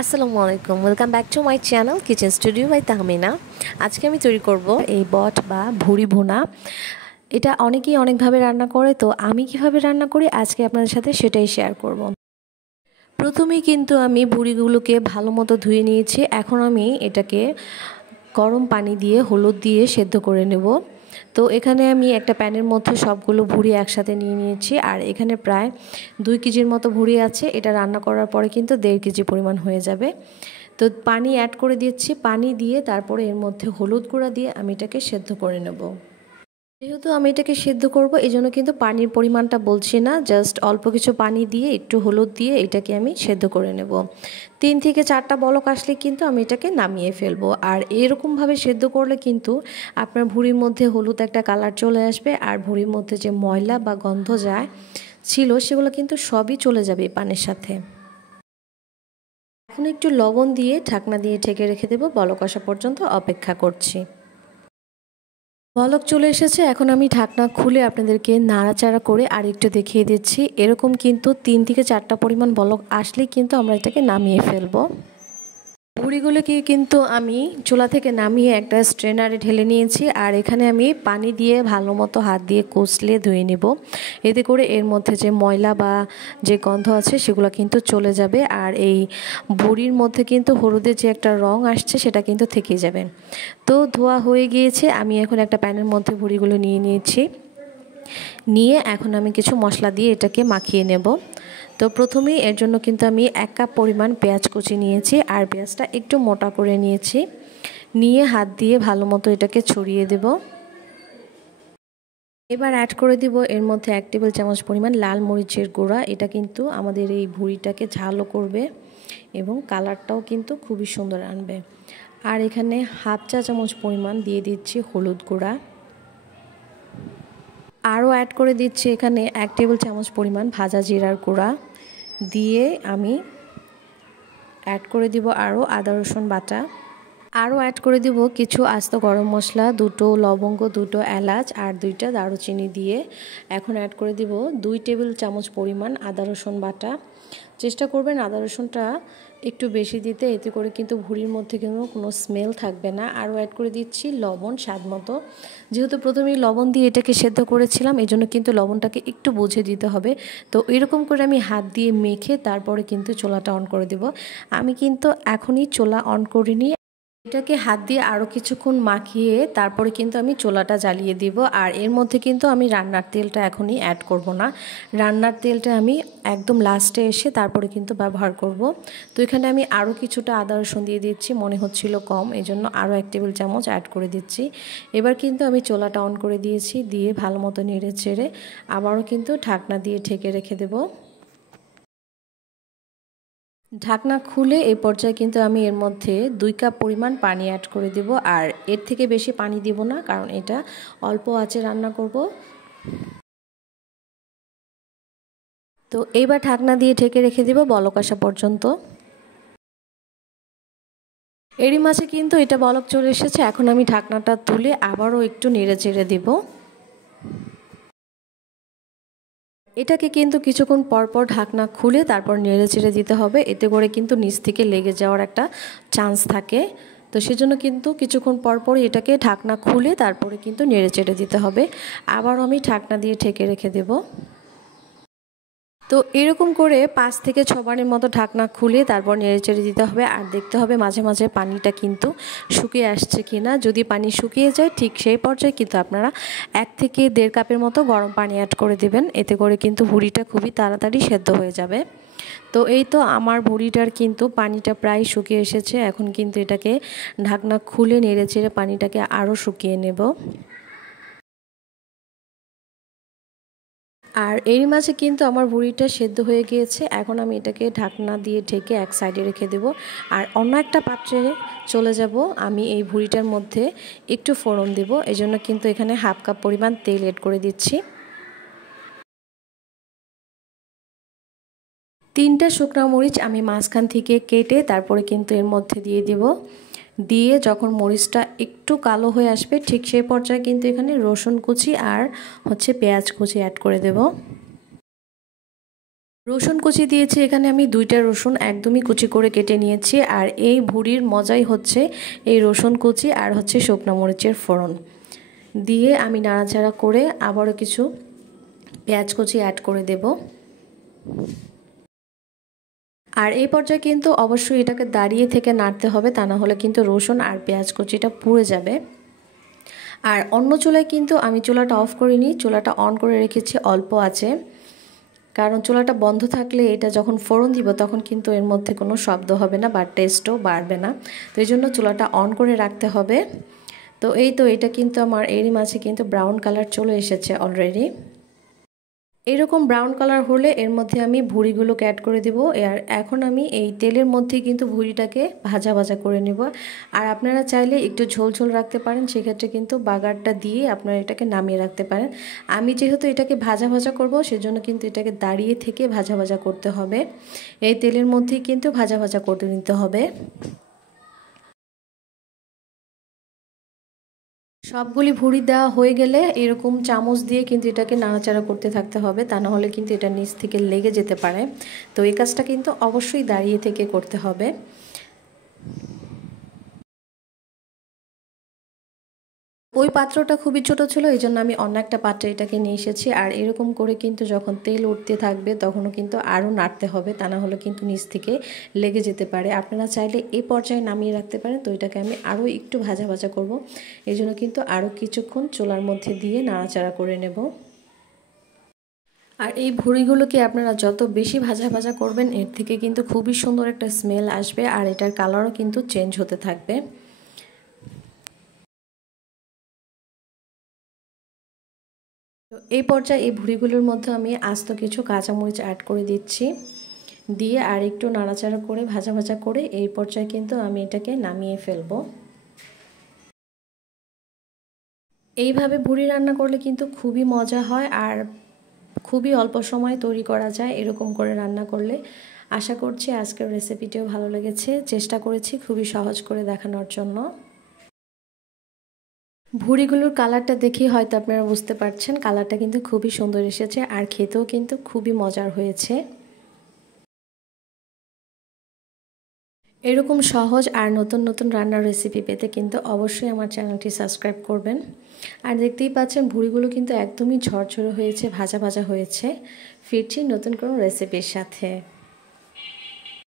আসসালামু আলাইকুম, welcome back to my channel kitchen studio by Tahmina. আজকে আমি তৈরি করব এই বট বা ভুড়ি ভুনা। এটা অনেকেই অনেকভাবে রান্না করে, তো আমি কিভাবে রান্না করি আজকে আপনাদের সাথে সেটাই শেয়ার করব। প্রথমেই কিন্তু আমি ভুড়িগুলোকে ভালো মতো ধুয়ে নিয়েছি। এখন আমি এটাকে গরম পানি দিয়ে হলুদ দিয়ে সেদ্ধ করে নেব। তো এখানে আমি একটা প্যানের মধ্যে সবগুলো ভুড়ি একসাথে নিয়ে নিয়েছি, আর এখানে প্রায় 2 কেজির মতো ভুড়ি আছে। এটা রান্না করার পরে কিন্তু 1.5 কেজি পরিমাণ হয়ে যাবে। তো পানি অ্যাড করে দিচ্ছি, পানি দিয়ে তারপরে এর মধ্যে হলুদ গুঁড়া দিয়ে আমি এটাকে সেদ্ধ করে নেব। যেহেতু আমি এটাকে সেদ্ধ করব, এই জন্য কিন্তু পানির পরিমাণটা বলছি না, জাস্ট অল্প কিছু পানি দিয়ে একটু হলুদ দিয়ে এটাকে আমি সেদ্ধ করে নেব। 3 থেকে 4টা বলক আসলে কিন্তু আমি এটাকে নামিয়ে ফেলবো। আর এরকমভাবে সেদ্ধ করলে কিন্তু আপনার ভুঁড়ির মধ্যে হলুদ একটা কালার চলে আসবে, আর ভুঁড়ির মধ্যে যে ময়লা বা গন্ধ যায় ছিল সেগুলো কিন্তু সবই চলে যাবে এই পানির সাথে। এখন একটু লবণ দিয়ে ঢাকনা দিয়ে ঢেকে রেখে দেবো, বলক আসা পর্যন্ত অপেক্ষা করছি। বলক চলে এসেছে, এখন আমি ঢাকনা খুলে আপনাদেরকে নাড়াচাড়া করে আর একটু দেখিয়ে দিচ্ছি। এরকম কিন্তু 3 থেকে 4টা পরিমাণ বলক আসলেই কিন্তু আমরা এটাকে নামিয়ে ফেলবো। ভুড়িগুলোকে কিন্তু আমি চুলা থেকে নামিয়ে একটা স্ট্রেনারে ঢেলে নিয়েছি, আর এখানে আমি পানি দিয়ে ভালো মতো হাত দিয়ে কষলে ধুয়ে নেব। এতে করে এর মধ্যে যে ময়লা বা যে গন্ধ আছে সেগুলো কিন্তু চলে যাবে, আর এই ভুড়ির মধ্যে কিন্তু হলুদের যে একটা রং আসছে সেটা কিন্তু থেকে যাবে। তো ধোয়া হয়ে গিয়েছে, আমি এখন একটা প্যানের মধ্যে ভুড়িগুলো নিয়ে নিয়েছি। নিয়ে এখন আমি কিছু মশলা দিয়ে এটাকে মাখিয়ে নেব। তো প্রথমেই এর জন্য কিন্তু আমি 1 কাপ পরিমাণ পেঁয়াজ কুচি নিয়েছি, আর পেঁয়াজটা একটু মোটা করে নিয়েছি। নিয়ে হাত দিয়ে ভালো মতো এটাকে ছড়িয়ে দেব। এবার অ্যাড করে দিব এর মধ্যে 1 টেবিল চামচ পরিমাণ লাল মরিচের গুঁড়া। এটা কিন্তু আমাদের এই ভুড়িটাকে ঝালও করবে এবং কালারটাও কিন্তু খুবই সুন্দর আনবে। আর এখানে হাফ চা চামচ পরিমাণ দিয়ে দিচ্ছি হলুদ গুঁড়া। আরও অ্যাড করে দিচ্ছি এখানে 1 টেবিল চামচ পরিমাণ ভাজা জিরার গুঁড়া। দিয়ে আমি অ্যাড করে দিব আরও আদা রসুন বাটা। আরও অ্যাড করে দিব কিছু আস্ত গরম মশলা, 2টো লবঙ্গ, 2টো এলাচ আর 2টা দারুচিনি দিয়ে এখন অ্যাড করে দিব 2 টেবিল চামচ পরিমাণ আদা রসুন বাটা। চেষ্টা করবেন আদা রসুনটা একটু বেশি দিতে, এতে করে কিন্তু ভুঁড়ির মধ্যে কোনো স্মেল থাকবে না। আরও অ্যাড করে দিচ্ছি লবণ স্বাদ মতো। যেহেতু প্রথমেই লবণ দিয়ে এটাকে সেদ্ধ করেছিলাম, এই জন্য কিন্তু লবণটাকে একটু বুঝে দিতে হবে। তো এরকম করে আমি হাত দিয়ে মেখে তারপরে কিন্তু চুলাটা অন করে দেব। আমি কিন্তু এখনই চুলা অন করিনি, এটাকে হাত দিয়ে আরও কিছুক্ষণ মাখিয়ে তারপরে কিন্তু আমি চুলাটা জ্বালিয়ে দিব। আর এর মধ্যে কিন্তু আমি রান্নার তেলটা এখনই অ্যাড করব না, রান্নার তেলটা আমি একদম লাস্টে এসে তারপরে কিন্তু ব্যবহার করব। তো এখানে আমি আরও কিছুটা আদা রসুন দিয়ে দিচ্ছি, মনে হচ্ছিল কম, এই জন্য আরও 1 টেবিল চামচ অ্যাড করে দিচ্ছি। এবার কিন্তু আমি চুলাটা অন করে দিয়েছি, দিয়ে ভালো মতো নেড়ে চেড়ে আবারও কিন্তু ঢাকনা দিয়ে ঢেকে রেখে দেব। ঢাকনা খুলে এই পর্যায়ে কিন্তু আমি এর মধ্যে 2 কাপ পরিমাণ পানি অ্যাড করে দেব। আর এর থেকে বেশি পানি দেব না, কারণ এটা অল্প আঁচে রান্না করব। তো এইবার ঢাকনা দিয়ে ঢেকে রেখে দেব বলক আসা পর্যন্ত। এরই মাঝে কিন্তু এটা বলক চলে এসেছে, এখন আমি ঢাকনাটা তুলে আবারও একটু নেড়ে চেড়ে দেব। এটাকে কিন্তু কিছুক্ষণ পরপর ঢাকনা খুলে তারপর নেড়ে চেড়ে দিতে হবে, এতে করে কিন্তু নিচ থেকে লেগে যাওয়ার একটা চান্স থাকে। তো সেজন্য কিন্তু কিছুক্ষণ পরপর এটাকে ঢাকনা খুলে তারপরে কিন্তু নেড়ে চেড়ে দিতে হবে। আবার আমি ঢাকনা দিয়ে ঢেকে রেখে দেব। তো এরকম করে 5 থেকে 6 বারের মতো ঢাকনা খুলে তারপর নেড়েচেড়ে দিতে হবে। আর দেখতে হবে মাঝে মাঝে পানিটা কিন্তু শুকিয়ে আসছে কিনা। যদি পানি শুকিয়ে যায় ঠিক সেই পর্যায়ে কিন্তু আপনারা 1 থেকে 1.5 কাপের মতো গরম পানি অ্যাড করে দেবেন, এতে করে কিন্তু ভুড়িটা খুবই তাড়াতাড়ি সেদ্ধ হয়ে যাবে। তো এই তো আমার ভুড়িটার কিন্তু পানিটা প্রায় শুকিয়ে এসেছে। এখন কিন্তু এটাকে ঢাকনা খুলে নেড়েচেড়ে পানিটাকে আরও শুকিয়ে নেব। আর এর মাঝে কিন্তু আমার ভুড়িটা সেদ্ধ হয়ে গিয়েছে। এখন আমি এটাকে ঢাকনা দিয়ে ঢেকে এক সাইডে রেখে দেব। আর অন্য একটা পাত্রে চলে যাব। আমি এই ভুড়িটার মধ্যে একটু ফোড়ন দেব, এজন্য কিন্তু এখানে হাফ কাপ পরিমাণ তেল এড করে দিচ্ছি। 3টা শুকনো মরিচ আমি মাঝখান থেকে কেটে তারপরে কিন্তু এর মধ্যে দিয়ে দেব। দিয়ে যখন মরিচটা একটু কালো হয়ে আসবে ঠিক সেই পর্যায়ে কিন্তু এখানে রসুন কুচি আর পেঁয়াজ কুচি অ্যাড করে দেব। রসুন কুচি দিয়েছি এখানে আমি 2টা রসুন একদমই কুচি করে কেটে নিয়েছি। আর এই ভুড়ির মজাই হচ্ছে এই রসুন কুচি আর হচ্ছে শুকনো মরিচের ফোড়ন দিয়ে আমি নাড়াচাড়া করে আবারও কিছু পেঁয়াজ কুচি অ্যাড করে দেব। আর এই পর্যায়ে কিন্তু অবশ্যই এটাকে দাঁড়িয়ে থেকে নাড়তে হবে, তা না হলে কিন্তু রসুন আর পেঁয়াজ কুচিটা পুড়ে যাবে। আর অন্য চুলায় কিন্তু আমি চুলাটা অফ করিনি, চুলাটা অন করে রেখেছি অল্প আছে, কারণ চুলাটা বন্ধ থাকলে এটা যখন ফোড়ন দিব তখন কিন্তু এর মধ্যে কোনো শব্দ হবে না বা টেস্টও বাড়বে না। তো এই জন্য চুলাটা অন করে রাখতে হবে। তো এই তো এটা কিন্তু আমার এরই মাঝে কিন্তু ব্রাউন কালার চলে এসেছে অলরেডি। এরকম ব্রাউন কালার হলে এর মধ্যে আমি ভুঁড়িগুলোকে অ্যাড করে দেব। আর এখন আমি এই তেলের মধ্যে কিন্তু ভুঁড়িটাকে ভাজা ভাজা করে নেব। আর আপনারা চাইলে একটু ঝোল ঝোল রাখতে পারেন, সেক্ষেত্রে কিন্তু বাগারটা দিয়ে আপনারা এটাকে নামিয়ে রাখতে পারেন। আমি যেহেতু এটাকে ভাজা ভাজা করব সেজন্য কিন্তু এটাকে দাঁড়িয়ে থেকে ভাজা ভাজা করতে হবে। এই তেলের মধ্যেই কিন্তু ভাজা ভাজা করে নিতে হবে। সবগুলি ভুঁড়ি দেওয়া হয়ে গেলে এরকম চামচ দিয়ে কিন্তু এটাকে নাড়াচাড়া করতে থাকতে হবে, তা না হলে কিন্তু এটা নিচ থেকে লেগে যেতে পারে। তো এই কাজটা কিন্তু অবশ্যই দাঁড়িয়ে থেকে করতে হবে। ওই পাত্রটা খুবই ছোট ছিল, এই জন্য আমি অন্য একটা পাত্রে এটাকে নিয়ে এসেছি। আর এরকম করে কিন্তু যখন তেল উঠতে থাকবে তখনও কিন্তু আরও নাড়তে হবে, তা না হলে কিন্তু নিচ থেকে লেগে যেতে পারে। আপনারা চাইলে এই পর্যায়ে নামিয়ে রাখতে পারেন। তো এটাকে আমি আরও একটু ভাজা ভাজা করব, এই জন্য কিন্তু আরও কিছুক্ষণ চুলার মধ্যে দিয়ে নাড়াচাড়া করে নেব। আর এই ভুঁড়িগুলোকে আপনারা যত বেশি ভাজা ভাজা করবেন এর থেকে কিন্তু খুবই সুন্দর একটা স্মেল আসবে, আর এটার কালারও কিন্তু চেঞ্জ হতে থাকবে। তো এই পর্যায়ে এই ভুঁড়িগুলোর মধ্যে আমি আস্ত কিছু কাঁচামরিচ অ্যাড করে দিচ্ছি, দিয়ে আর একটু নাড়াচাড়া করে ভাজা ভাজা করে এই পর্যায়ে কিন্তু আমি এটাকে নামিয়ে ফেলবো। এইভাবে ভুঁড়ি রান্না করলে কিন্তু খুবই মজা হয় আর খুবই অল্প সময় তৈরি করা যায় এরকম করে রান্না করলে। আশা করছি আজকের রেসিপিটিও ভালো লেগেছে। চেষ্টা করেছি খুবই সহজ করে দেখানোর জন্য। ভুঁড়িগুলোর কালারটা দেখেই হয়তো আপনারা বুঝতে পারছেন, কালারটা কিন্তু খুবই সুন্দর এসেছে আর খেতেও কিন্তু খুবই মজার হয়েছে। এরকম সহজ আর নতুন নতুন রান্নার রেসিপি পেতে কিন্তু অবশ্যই আমার চ্যানেলটি সাবস্ক্রাইব করবেন। আর দেখতেই পাচ্ছেন ভুঁড়িগুলো কিন্তু একদমই ঝরঝরে হয়েছে, ভাজা ভাজা হয়েছে। ফিরছি নতুন কোনো রেসিপির সাথে।